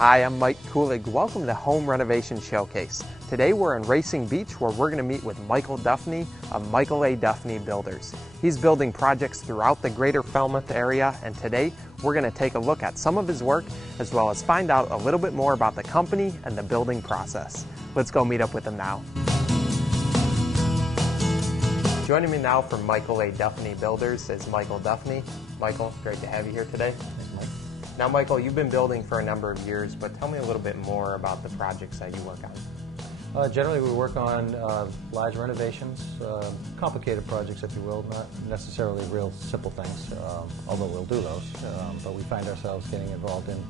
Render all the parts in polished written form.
Hi, I'm Mike Kulig. Welcome to Home Renovation Showcase. Today we're in Racing Beach where we're going to meet with Michael Duffany of Michael A. Duffany Builders. He's building projects throughout the greater Falmouth area, and today we're going to take a look at some of his work as well as find out a little bit more about the company and the building process. Let's go meet up with him now. Joining me now from Michael A. Duffany Builders is Michael Duffany. Michael, great to have you here today. Thanks, Mike. Now, Michael, you've been building for a number of years, but tell me a little bit more about the projects that you work on. Generally, we work on large renovations, complicated projects, if you will, not necessarily real simple things, although we'll do those. But we find ourselves getting involved in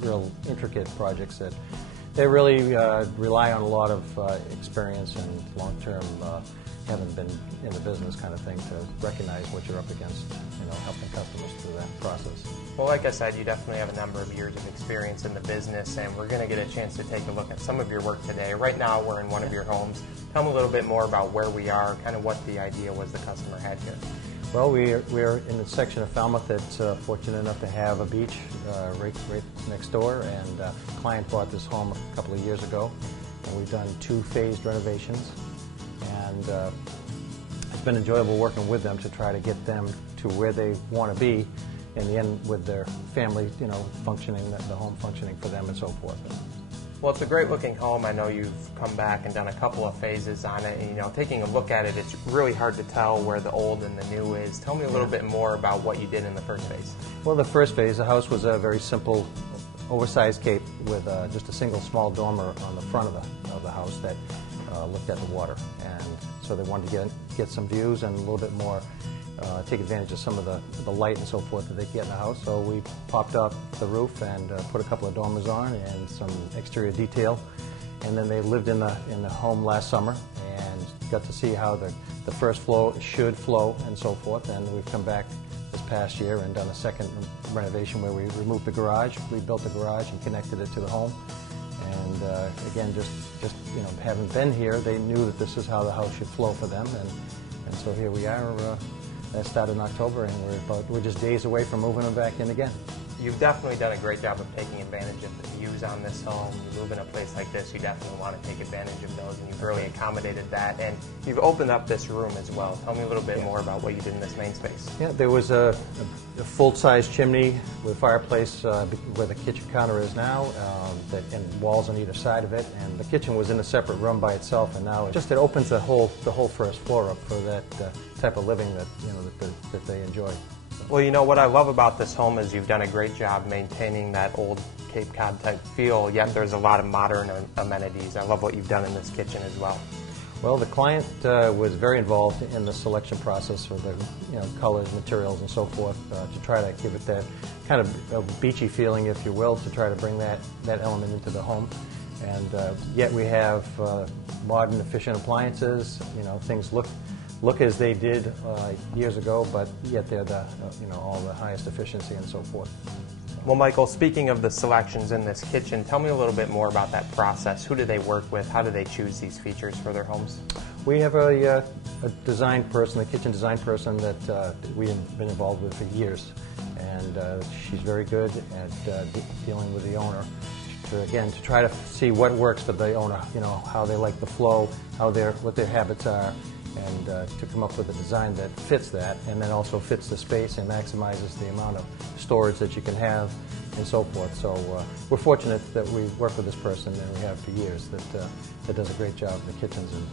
real intricate projects that they really rely on a lot of experience and long-term, having been in the business kind of thing to recognize what you're up against, helping customers through that process. Well, like I said, you definitely have a number of years of experience in the business, and we're going to get a chance to take a look at some of your work today. Right now, we're in one of your homes. Tell me a little bit more about where we are, kind of what the idea was the customer had here. Well, we're in a section of Falmouth that's fortunate enough to have a beach right next door, and a client bought this home a couple of years ago, and we've done 2 phased renovations, and it's been enjoyable working with them to try to get them to where they want to be in the end with their family, functioning, the home functioning for them and so forth. Well, it's a great looking home. I know you've come back and done a couple of phases on it, and taking a look at it, it's really hard to tell where the old and the new is. Tell me a little bit more about what you did in the first phase. Well, the first phase, the house was a very simple, oversized cape with just a single small dormer on the front of the house that looked at the water, and so they wanted to get some views and a little bit more, take advantage of some of the light and so forth that they get in the house. So we popped up the roof and put a couple of dormers on and some exterior detail, and then they lived in the home last summer and got to see how the first floor should flow and so forth. And we've come back this past year and done a second renovation where we removed the garage, rebuilt the garage and connected it to the home. And again, just having been here, they knew that this is how the house should flow for them, and so here we are. That started in October, and we're just days away from moving them back in again. You've definitely done a great job of taking advantage of the views on this home. You move in a place like this, you definitely want to take advantage of those, and you've really accommodated that. And you've opened up this room as well. Tell me a little bit more about what you did in this main space. Yeah, there was a full-size chimney with fireplace where the kitchen counter is now, and walls on either side of it. And the kitchen was in a separate room by itself, and now it opens the whole first floor up for that type of living that they enjoy. Well, what I love about this home is you've done a great job maintaining that old Cape Cod type feel, yet there's a lot of modern amenities. I love what you've done in this kitchen as well. Well, the client was very involved in the selection process for the colors, materials, and so forth to try to give it that kind of a beachy feeling, if you will, to try to bring that element into the home. And yet we have modern, efficient appliances. Things look as they did years ago, but yet they're all the highest efficiency and so forth. Well, Michael, speaking of the selections in this kitchen, tell me a little bit more about that process. Who do they work with? How do they choose these features for their homes? We have a design person, a kitchen design person that we have been involved with for years, and she's very good at dealing with the owner to try to see what works for the owner. How they like the flow, what their habits are, and to come up with a design that fits that, and then also fits the space and maximizes the amount of storage that you can have and so forth. So we're fortunate that we work with this person, and we have for years, that does a great job in the kitchens, and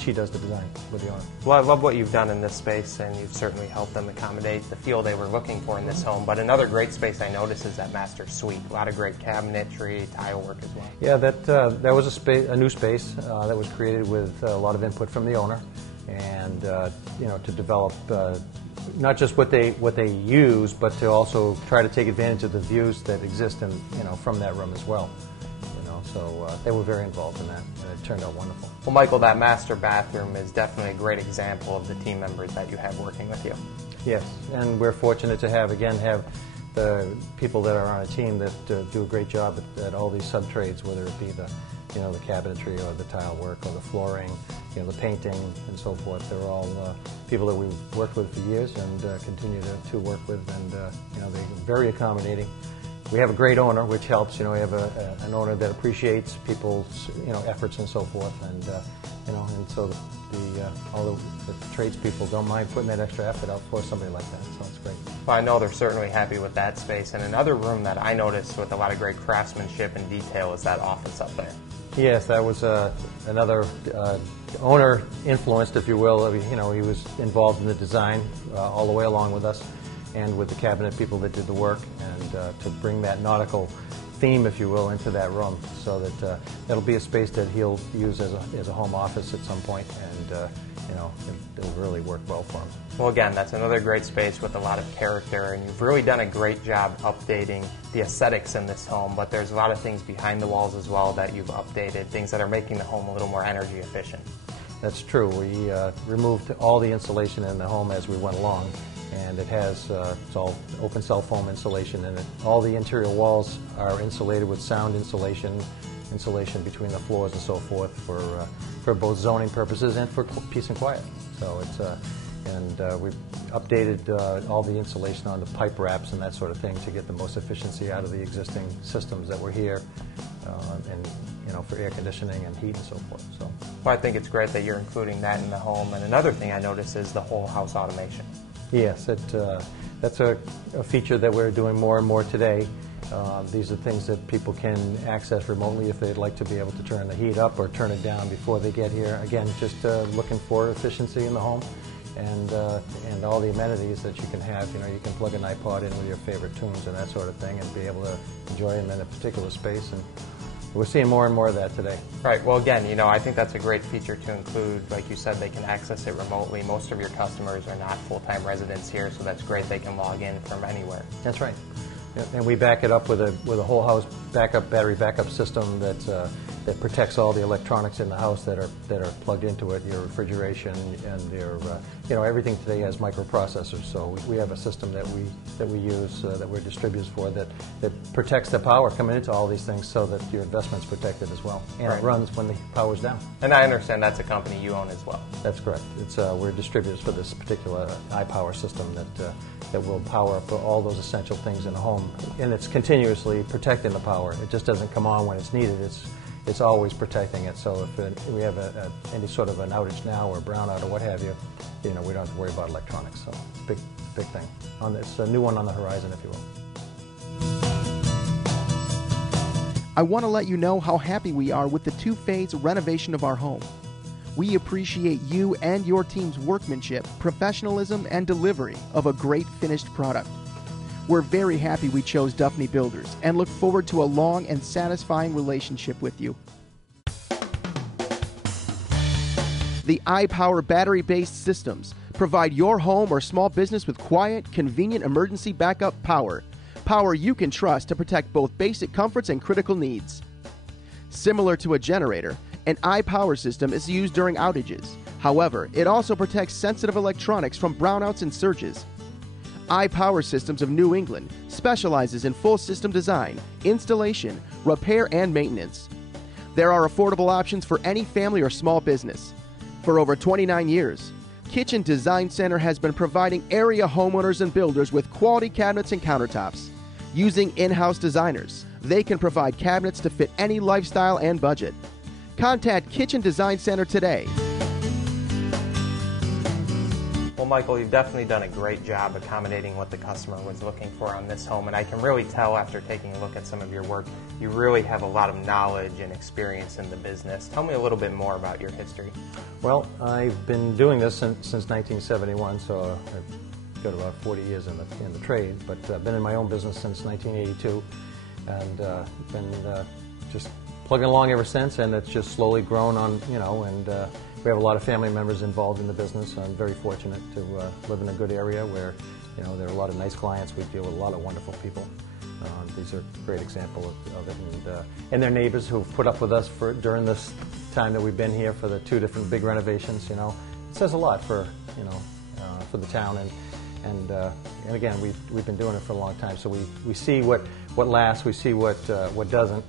she does the design with the owner. Well, I love what you've done in this space, and you've certainly helped them accommodate the feel they were looking for in this home. But another great space I noticed is that master suite. A lot of great cabinetry, tile work as well. Yeah, that was a new space that was created with a lot of input from the owner, and to develop not just what they use, but to also try to take advantage of the views that exist from that room as well. So they were very involved in that, and it turned out wonderful. Well, Michael, that master bathroom is definitely a great example of the team members that you have working with you. Yes, and we're fortunate to have the people that are on a team that do a great job at all these sub-trades, whether it be the cabinetry or the tile work or the flooring, the painting and so forth. They're all people that we've worked with for years and continue to work with, and they're very accommodating. we have a great owner, which helps. We have an owner that appreciates people's efforts and so forth, and and so all the tradespeople don't mind putting that extra effort out for somebody like that. So it's great. Well, I know they're certainly happy with that space. And another room that I noticed with a lot of great craftsmanship and detail is that office up there. Yes, that was another owner influenced, if you will. He was involved in the design all the way along with us, and with the cabinet people that did the work, and to bring that nautical theme, if you will, into that room, so that that'll be a space that he'll use as a home office at some point, and it'll really work well for him. Well, again, that's another great space with a lot of character, and you've really done a great job updating the aesthetics in this home, but there's a lot of things behind the walls as well that you've updated, things that are making the home a little more energy efficient. That's true. We removed all the insulation in the home as we went along, and it's all open cell foam insulation, and all the interior walls are insulated with sound insulation between the floors and so forth for both zoning purposes and for peace and quiet. So we've updated all the insulation on the pipe wraps and that sort of thing to get the most efficiency out of the existing systems that were here, and for air conditioning and heat and so forth. So, well, I think it's great that you're including that in the home. And another thing I noticed is the whole house automation. Yes, that's a feature that we're doing more and more today. These are things that people can access remotely if they'd like to be able to turn the heat up or turn it down before they get here. Again, just looking for efficiency in the home, and all the amenities that you can have. You can plug an iPod in with your favorite tunes and that sort of thing, and be able to enjoy them in a particular space. And we're seeing more and more of that today. Right. Well, again, I think that's a great feature to include. Like you said, they can access it remotely. Most of your customers are not full-time residents here, so that's great. They can log in from anywhere. That's right. And we back it up with a whole house battery backup system that protects all the electronics in the house that are plugged into it. Your refrigeration and your everything today has microprocessors. So we have a system that we use that we're distributors for that protects the power coming into all these things, so that your investment's protected as well, and right. It runs when the power's down. And I understand that's a company you own as well. That's correct. We're distributors for this particular iPower system that will power up all those essential things in the home, and it's continuously protecting the power. It just doesn't come on when it's needed. It's always protecting it. So if we have any sort of an outage now or brownout or what have you, we don't have to worry about electronics. So it's a big thing. It's a new one on the horizon, if you will. I want to let you know how happy we are with the two-phase renovation of our home. We appreciate you and your team's workmanship, professionalism, and delivery of a great finished product. We're very happy we chose Duffany Builders and look forward to a long and satisfying relationship with you. The iPower battery-based systems provide your home or small business with quiet, convenient emergency backup power. Power you can trust to protect both basic comforts and critical needs. Similar to a generator, an iPower system is used during outages. However, it also protects sensitive electronics from brownouts and surges. iPower Systems of New England specializes in full system design, installation, repair, and maintenance. There are affordable options for any family or small business. For over 29 years, Kitchen Design Center has been providing area homeowners and builders with quality cabinets and countertops. Using in-house designers, they can provide cabinets to fit any lifestyle and budget. Contact Kitchen Design Center today. Well, Michael, you've definitely done a great job accommodating what the customer was looking for on this home, and I can really tell after taking a look at some of your work, you really have a lot of knowledge and experience in the business. Tell me a little bit more about your history. Well, I've been doing this since 1971, so I've got about 40 years in the trade, but I've been in my own business since 1982, and been just plugging along ever since, and it's just slowly grown on, and we have a lot of family members involved in the business. I'm very fortunate to live in a good area where, there are a lot of nice clients. We deal with a lot of wonderful people. These are a great example of it, and their neighbors who've put up with us during this time that we've been here for the two different big renovations. It says a lot for the town, and again, we've been doing it for a long time, so we see what lasts, we see what doesn't.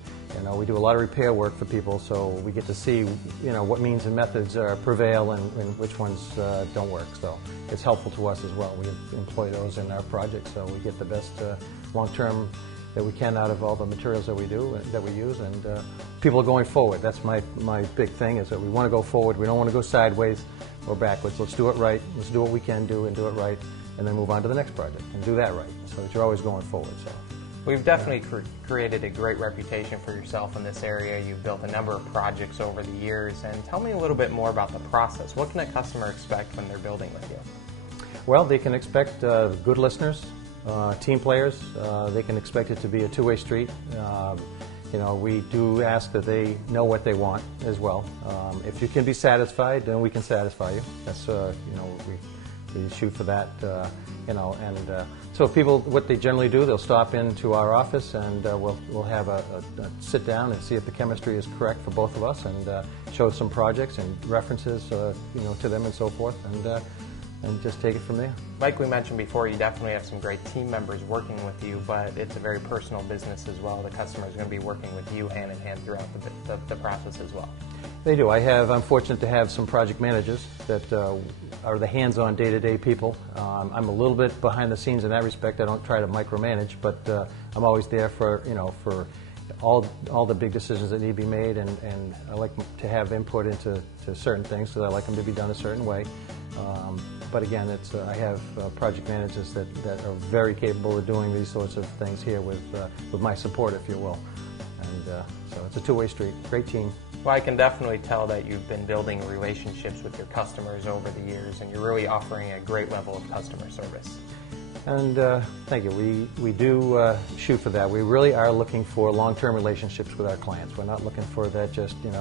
We do a lot of repair work for people, so we get to see what means and methods prevail and which ones don't work. So it's helpful to us as well. We employ those in our projects, so we get the best long-term that we can out of all the materials that we use, and people are going forward. That's my big thing, is that we want to go forward. We don't want to go sideways or backwards. Let's do it right. Let's do what we can do and do it right, and then move on to the next project and do that right, so that you're always going forward. So. We've definitely created a great reputation for yourself in this area. You've built a number of projects over the years, and tell me a little bit more about the process. What can a customer expect when they're building with you? Well, they can expect good listeners, team players. They can expect it to be a two-way street. We do ask that they know what they want as well. If you can be satisfied, then we can satisfy you. That's we shoot for that. So people, what they generally do, they'll stop into our office, and we'll have a sit down and see if the chemistry is correct for both of us, and show some projects and references, to them and so forth, and just take it from there. Like we mentioned before, you definitely have some great team members working with you, but it's a very personal business as well. The customer is going to be working with you hand in hand throughout the process as well. They do. I'm fortunate to have some project managers that are the hands-on day-to-day people. I'm a little bit behind the scenes in that respect. I don't try to micromanage, but I'm always there for all the big decisions that need to be made, and I like to have input into certain things, because I like them to be done a certain way. But again, I have project managers that are very capable of doing these sorts of things here with my support, if you will. And so it's a two-way street. Great team. Well, I can definitely tell that you've been building relationships with your customers over the years, and you're really offering a great level of customer service. And thank you. We do shoot for that. We really are looking for long-term relationships with our clients. We're not looking for that just in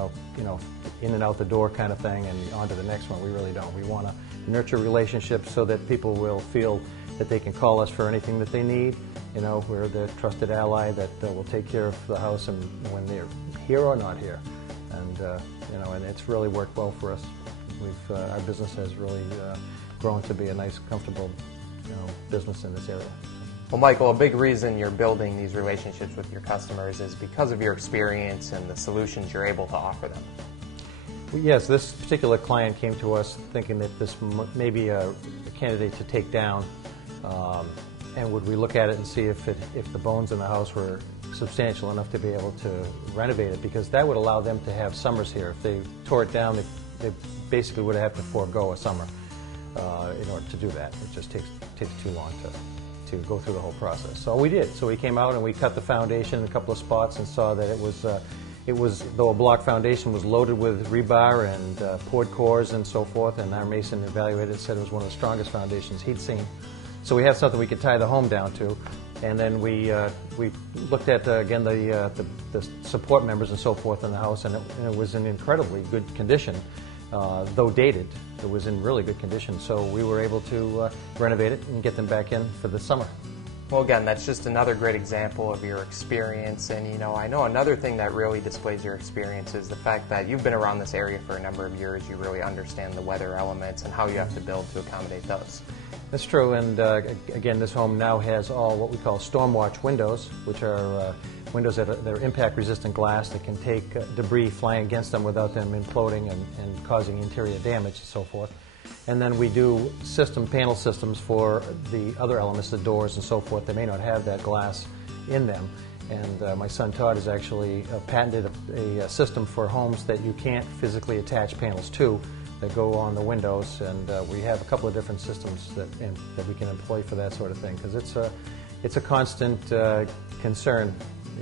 and out the door kind of thing and on to the next one. We really don't. We want to nurture relationships so that people will feel that they can call us for anything that they need. We're the trusted ally that will take care of the house, and when they're here or not here. And and it's really worked well for us. Our business has really grown to be a nice, comfortable business in this area. Well, Michael, a big reason you're building these relationships with your customers is because of your experience and the solutions you're able to offer them. Well, yes, this particular client came to us thinking that this may be a candidate to take down, and would we look at it and see if the bones in the house were substantial enough to be able to renovate it, because that would allow them to have summers here. If they tore it down, they basically would have to forego a summer in order to do that. It just takes too long to go through the whole process. So we did. So we came out and we cut the foundation in a couple of spots and saw that it was though a block foundation, was loaded with rebar and poured cores and so forth, and our mason evaluated it, said it was one of the strongest foundations he'd seen. So we had something we could tie the home down to. And then we looked at, again, the support members and so forth in the house, and it was in incredibly good condition. Though dated, it was in really good condition. So we were able to renovate it and get them back in for the summer. Well, again, that's just another great example of your experience. And, I know another thing that really displays your experience is the fact that you've been around this area for a number of years. You really understand the weather elements and how you have to build to accommodate those. That's true, and again, this home now has all what we call storm watch windows, which are windows that are impact-resistant glass that can take debris flying against them without them imploding and causing interior damage and so forth. And then we do panel systems for the other elements, the doors and so forth. They may not have that glass in them. And my son Todd has actually patented a system for homes that you can't physically attach panels to, that go on the windows, and we have a couple of different systems that we can employ for that sort of thing, because it's a constant concern,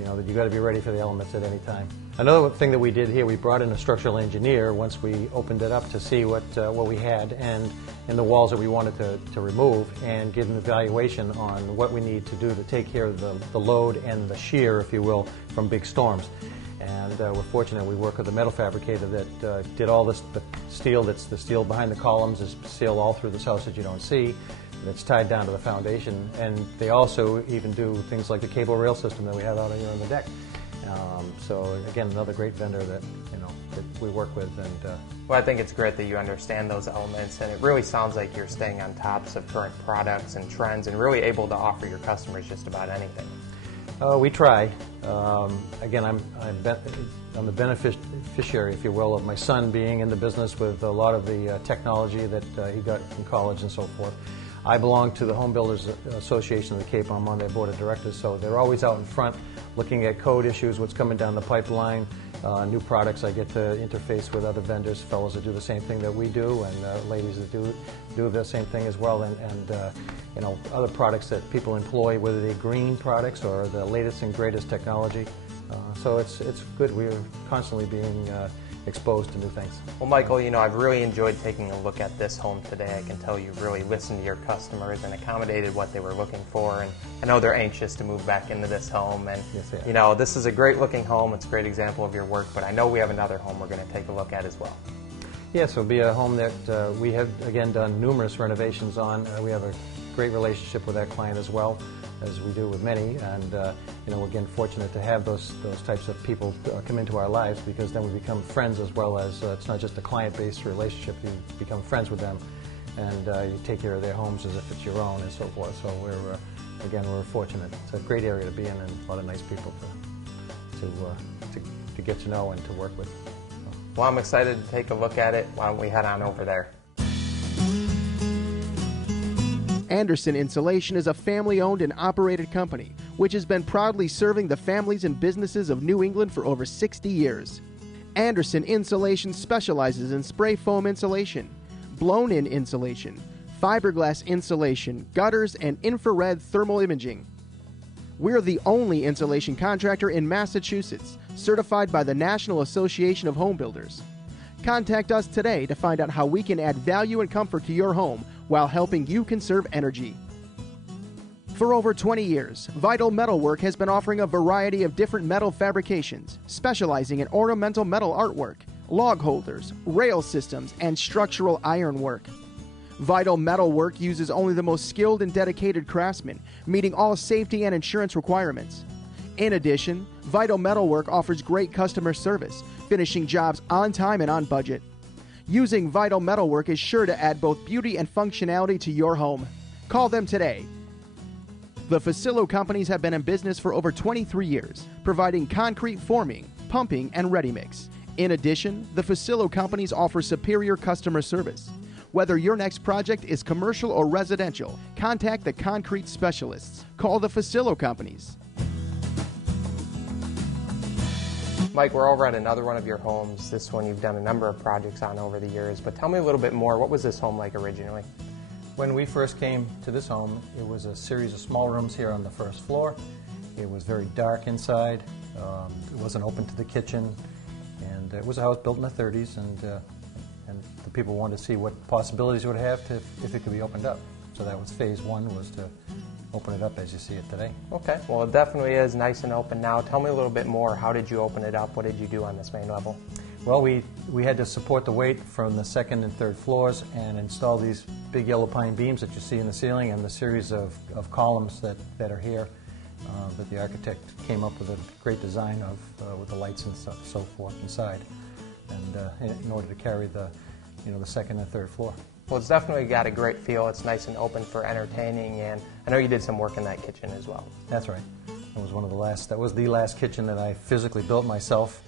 that you got to be ready for the elements at any time. Another thing that we did here, we brought in a structural engineer once we opened it up to see what we had and the walls that we wanted to remove, and give an evaluation on what we need to do to take care of the load and the shear, if you will, from big storms. And we're fortunate we work with a metal fabricator that did all this. The steel that's the steel behind the columns is steel all through this house that you don't see. That's tied down to the foundation. And they also even do things like the cable rail system that we have out here on the deck. So again, another great vendor that we work with. And well, I think it's great that you understand those elements, and it really sounds like you're staying on top of current products and trends, and really able to offer your customers just about anything. We try. Again, I'm the beneficiary, if you will, of my son being in the business with a lot of the technology that he got in college and so forth. I belong to the Home Builders Association of the Cape. I'm on their board of directors, so they're always out in front looking at code issues, what's coming down the pipeline, new products. I get to interface with other vendors, fellows that do the same thing that we do, and ladies that do the same thing as well, and you know, other products that people employ, whether they're green products or the latest and greatest technology. So it's good. We're constantly being exposed to new things. Well, Michael, you know, I've really enjoyed taking a look at this home today. I can tell you really listened to your customers and accommodated what they were looking for, and I know they're anxious to move back into this home. And Yes, you know, this is a great looking home. It's a great example of your work, but I know we have another home we're going to take a look at as well. Yes, it'll be a home that we have, again, done numerous renovations on. We have a great relationship with that client as well, as we do with many, and you know, we're again fortunate to have those types of people come into our lives, because then we become friends, as well as it's not just a client-based relationship. You become friends with them, and you take care of their homes as if it's your own, and so forth. So we're fortunate. It's a great area to be in, and a lot of nice people to get to know and to work with. Well, I'm excited to take a look at it. Why don't we head on over there? Anderson Insulation is a family-owned and operated company which has been proudly serving the families and businesses of New England for over 60 years. Anderson Insulation specializes in spray foam insulation, blown-in insulation, fiberglass insulation, gutters, and infrared thermal imaging. We're the only insulation contractor in Massachusetts certified by the National Association of Home Builders. Contact us today to find out how we can add value and comfort to your home while helping you conserve energy. For over 20 years, Vital Metalwork has been offering a variety of different metal fabrications, specializing in ornamental metal artwork, log holders, rail systems, and structural ironwork. Vital Metalwork uses only the most skilled and dedicated craftsmen, meeting all safety and insurance requirements. In addition, Vital Metalwork offers great customer service, finishing jobs on time and on budget. Using Vital Metalwork is sure to add both beauty and functionality to your home. Call them today. The Facillo companies have been in business for over 23 years, providing concrete forming, pumping, and ready mix. In addition, the Facillo companies offer superior customer service. Whether your next project is commercial or residential, contact the concrete specialists. Call the Facillo companies. Mike, we're over at another one of your homes. This one you've done a number of projects on over the years, but tell me a little bit more. What was this home like originally? When we first came to this home, it was a series of small rooms here on the first floor. It was very dark inside. It wasn't open to the kitchen, and it was a house built in the 30s, and the people wanted to see what possibilities it would have if it could be opened up. So that was phase one, was to open it up as you see it today. Okay, well, it definitely is nice and open now. Tell me a little bit more. How did you open it up? What did you do on this main level? Well, we had to support the weight from the second and third floors and install these big yellow pine beams that you see in the ceiling, and the series of columns that are here that the architect came up with a great design of with the lights and so forth inside, and in order to carry the second and third floor. Well, it's definitely got a great feel. It's nice and open for entertaining, and I know you did some work in that kitchen as well. That's right. That was the last kitchen that I physically built myself,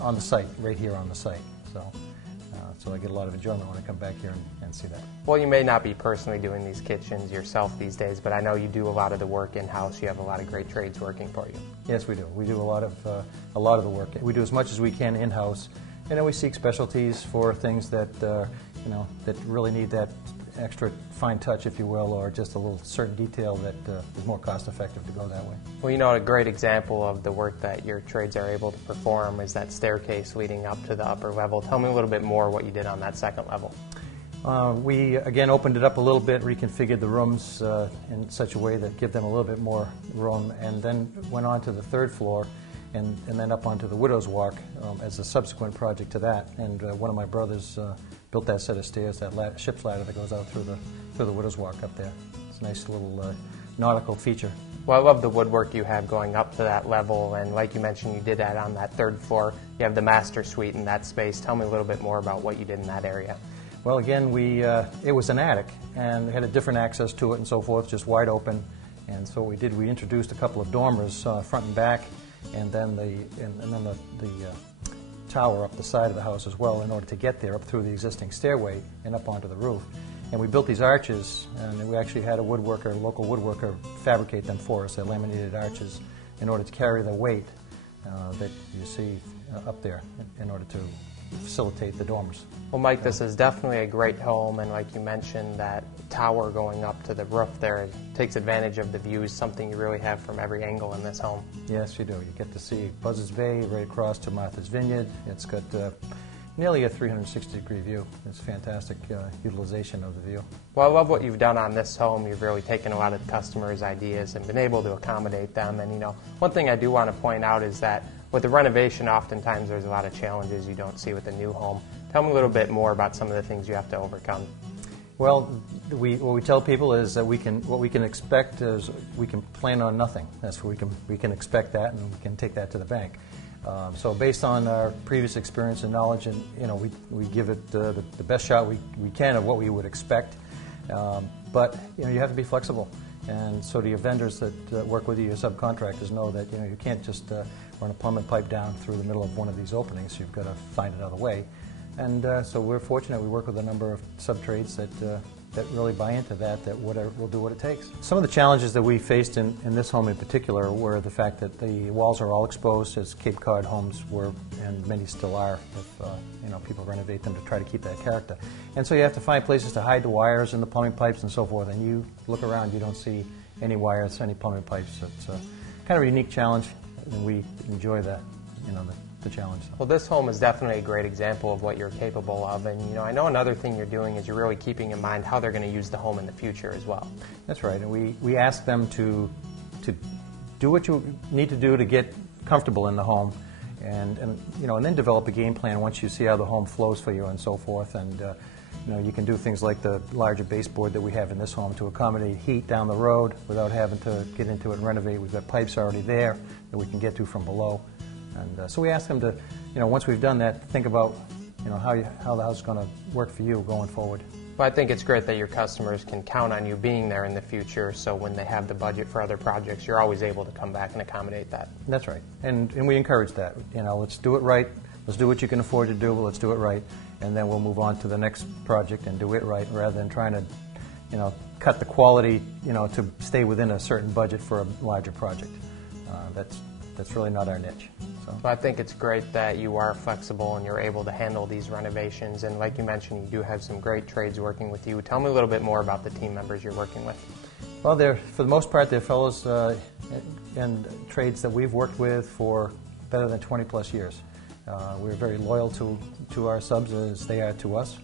on the site, right here on the site. So I get a lot of enjoyment when I come back here and see that. Well, you may not be personally doing these kitchens yourself these days, but I know you do a lot of the work in-house. You have a lot of great trades working for you. Yes, we do. We do a lot of the work. We do as much as we can in-house. And then we seek specialties for things that that really need that extra fine touch, if you will, or just a little certain detail that is more cost-effective to go that way. Well, a great example of the work that your trades are able to perform is that staircase leading up to the upper level. Tell me a little bit more what you did on that second level. We, again, opened it up a little bit, reconfigured the rooms in such a way that give them a little bit more room, and then went on to the third floor and then up onto the Widow's Walk as a subsequent project to that. And one of my brothers built that set of stairs, that ship's ladder that goes out through the Widow's Walk up there. It's a nice little nautical feature. Well, I love the woodwork you have going up to that level, and like you mentioned, you did that on that third floor. You have the master suite in that space. Tell me a little bit more about what you did in that area. Well, again, it was an attic, and it had a different access to it and so forth, just wide open. And so what we did, we introduced a couple of dormers, front and back, and then the tower up the side of the house as well, in order to get there up through the existing stairway and up onto the roof. And we built these arches, and we actually had a woodworker, a local woodworker, fabricate them for us. They're laminated arches in order to carry the weight that you see up there in order to facilitate the dormers. Well, Mike, this is definitely a great home, and like you mentioned, that tower going up to the roof there takes advantage of the views, something you really have from every angle in this home. Yes, you do. You get to see Buzzards Bay right across to Martha's Vineyard. It's got nearly a 360-degree view. It's fantastic utilization of the view. Well, I love what you've done on this home. You've really taken a lot of the customers' ideas and been able to accommodate them. And, you know, one thing I do want to point out is that with the renovation, oftentimes there's a lot of challenges you don't see with a new home. Tell me a little bit more about some of the things you have to overcome. Well, what we tell people is that what we can expect is we can plan on nothing. That's what we can expect that, and we can take that to the bank. So based on our previous experience and knowledge, and we give it the best shot we can of what we would expect. But you have to be flexible, and so do your vendors that work with you, your subcontractors, know that you can't just run a plumbing pipe down through the middle of one of these openings. You've got to find another way. And so we're fortunate. We work with a number of sub-trades that really buy into that will do what it takes. Some of the challenges that we faced in this home in particular were the fact that the walls are all exposed, as Cape Cod homes were, and many still are, if people renovate them to try to keep that character. And so you have to find places to hide the wires and the plumbing pipes and so forth, and you look around, you don't see any wires, any plumbing pipes. It's kind of a unique challenge, and we enjoy that, the challenge. Well, this home is definitely a great example of what you're capable of, and I know another thing you're doing is you're really keeping in mind how they're going to use the home in the future as well. That's right, and we ask them to do what you need to do to get comfortable in the home, and then develop a game plan once you see how the home flows for you and so forth. And you can do things like the larger baseboard that we have in this home to accommodate heat down the road without having to get into it and renovate. We've got pipes already there that we can get to from below. And so we ask them to, once we've done that, think about, how the house is going to work for you going forward. Well, I think it's great that your customers can count on you being there in the future, so when they have the budget for other projects, you're always able to come back and accommodate that. That's right. And we encourage that. Let's do it right. Let's do what you can afford to do, but let's do it right. And then we'll move on to the next project and do it right, rather than trying to, cut the quality, to stay within a certain budget for a larger project. That's really not our niche. So I think it's great that you are flexible and you're able to handle these renovations. And like you mentioned, you do have some great trades working with you. Tell me a little bit more about the team members you're working with. Well, for the most part, they're fellows and trades that we've worked with for better than 20 plus years. We're very loyal to our subs as they are to us.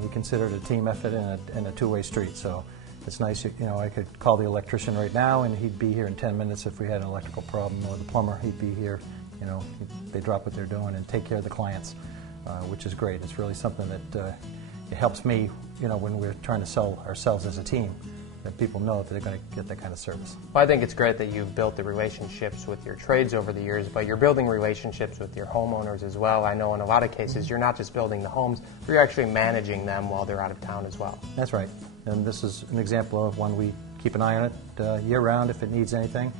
We consider it a team effort and a two-way street. So it's nice, I could call the electrician right now and he'd be here in 10 minutes if we had an electrical problem, or the plumber, he'd be here. They drop what they're doing and take care of the clients, which is great. It's really something that it helps me, when we're trying to sell ourselves as a team, that people know that they're going to get that kind of service. Well, I think it's great that you've built the relationships with your trades over the years, but you're building relationships with your homeowners as well. I know in a lot of cases you're not just building the homes, but you're actually managing them while they're out of town as well. That's right. And this is an example of one we keep an eye on it year-round if it needs anything.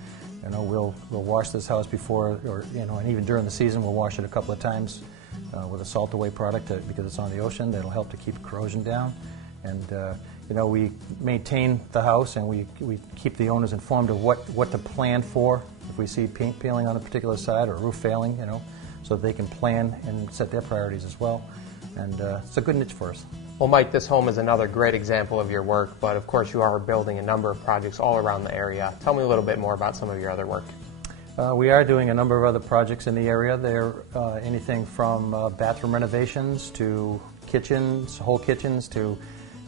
We'll wash this house before, and even during the season we'll wash it a couple of times with a salt-away product because it's on the ocean. That'll help to keep corrosion down. And we maintain the house, and we keep the owners informed of what to plan for if we see paint peeling on a particular side or roof failing, so that they can plan and set their priorities as well. And it's a good niche for us. Well, Mike, this home is another great example of your work, but of course you are building a number of projects all around the area. Tell me a little bit more about some of your other work. We are doing a number of other projects in the area. They're anything from bathroom renovations to kitchens, whole kitchens, to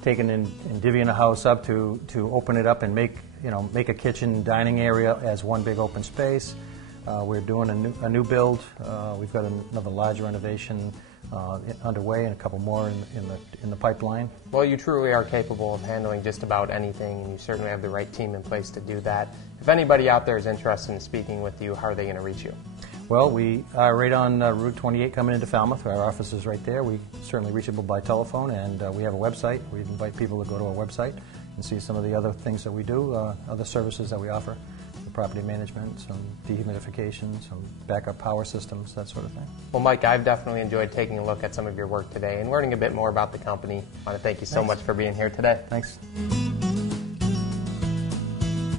taking and divvying a house up to open it up and make a kitchen dining area as one big open space. We're doing a new build. We've got another large renovation underway and a couple more in the pipeline. Well, you truly are capable of handling just about anything, and you certainly have the right team in place to do that. If anybody out there is interested in speaking with you, how are they going to reach you? Well, we are right on Route 28 coming into Falmouth. Our office is right there. We're certainly reachable by telephone, and we have a website. We invite people to go to our website and see some of the other things that we do, other services that we offer. property management, some dehumidification, some backup power systems, that sort of thing. Well, Mike, I've definitely enjoyed taking a look at some of your work today and learning a bit more about the company. I want to thank you so much for being here today. Thanks.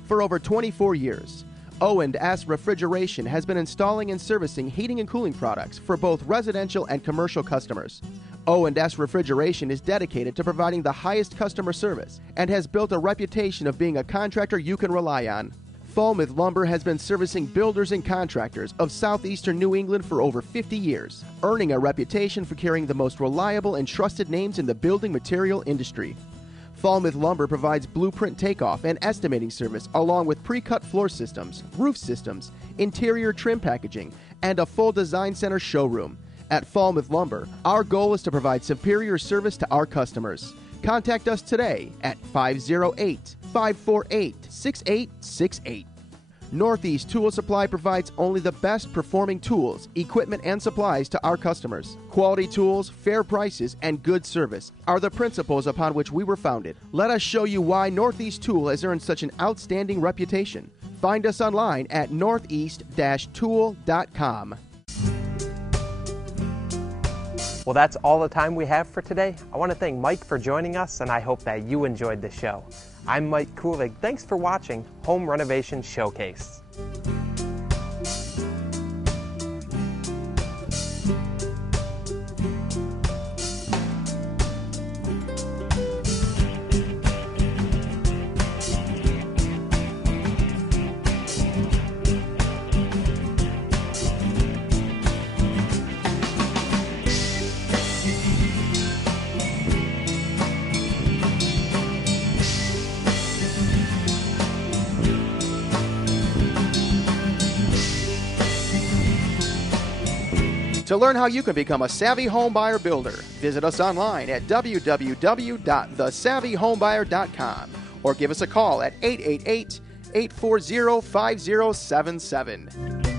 For over 24 years, O&S Refrigeration has been installing and servicing heating and cooling products for both residential and commercial customers. O&S Refrigeration is dedicated to providing the highest customer service and has built a reputation of being a contractor you can rely on. Falmouth Lumber has been servicing builders and contractors of southeastern New England for over 50 years, earning a reputation for carrying the most reliable and trusted names in the building material industry. Falmouth Lumber provides blueprint takeoff and estimating service along with pre-cut floor systems, roof systems, interior trim packaging, and a full design center showroom. At Falmouth Lumber, our goal is to provide superior service to our customers. Contact us today at 508-548-6868. Northeast Tool Supply provides only the best performing tools, equipment, and supplies to our customers. Quality tools, fair prices, and good service are the principles upon which we were founded. Let us show you why Northeast Tool has earned such an outstanding reputation. Find us online at northeast-tool.com. Well, that's all the time we have for today. I want to thank Mike for joining us, and I hope that you enjoyed the show. I'm Mike Kulig. Thanks for watching Home Renovation Showcase. To learn how you can become a savvy home buyer builder, visit us online at www.thesavvyhomebuyer.com or give us a call at 888-840-5077.